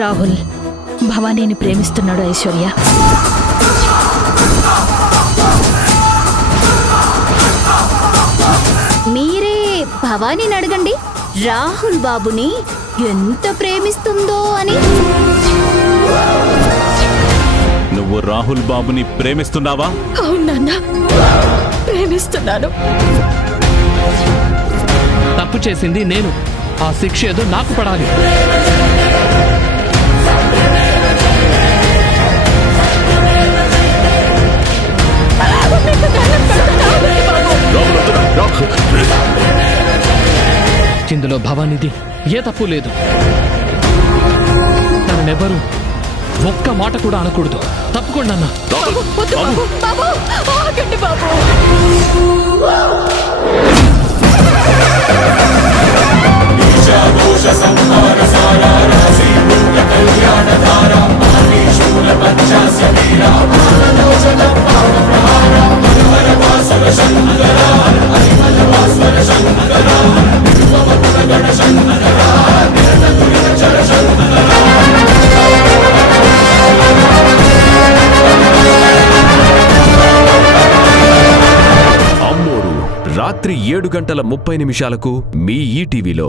రాహుల్ భవానీని ప్రేమిస్తున్నాడు ఐశ్వర్య. మీరే భవానీని అడగండి రాహుల్ బాబుని ఎంత ప్రేమిస్తుందో అని. నువ్వు రాహుల్ బాబుని ప్రేమిస్తున్నావా? అవును నాన్న, ప్రేమిస్తున్నాను. తప్పు చేసింది నేను, ఆ శిక్ష ఏదో నాకు పడాలి. ఇందులో భవానిది ఏ తప్పు లేదు. తనెవరు ఒక్క మాట కూడా అనకూడదు. తప్పకుండా అన్న. రాత్రి 7:30 మీ ఈటీవీలో.